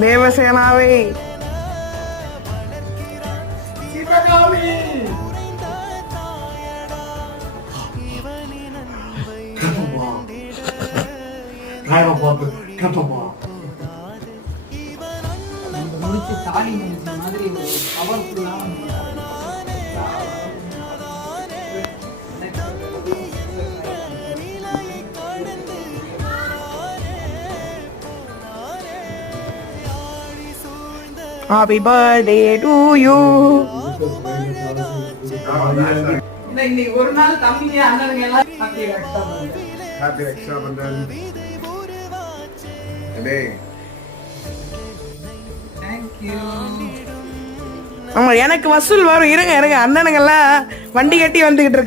தேவசேனாவே முடிச்சு தாலி முடிச்ச மாதிரி பவர்ஃபுல்லா Happy birthday to you. இன்னைக்கு ஒரு நாள் தம்பிங்க அண்ணனுங்க எல்லாம் ஹாப்பி எக்ஸ்ட்ரா பண்றேன். டேய் தேங்க் யூ. ஆமா எனக்கு வசூல் வரும். இருங்க இருங்க, அண்ணனுங்கெல்லாம் வண்டி கட்டி வந்துகிட்டு இருக்காங்க.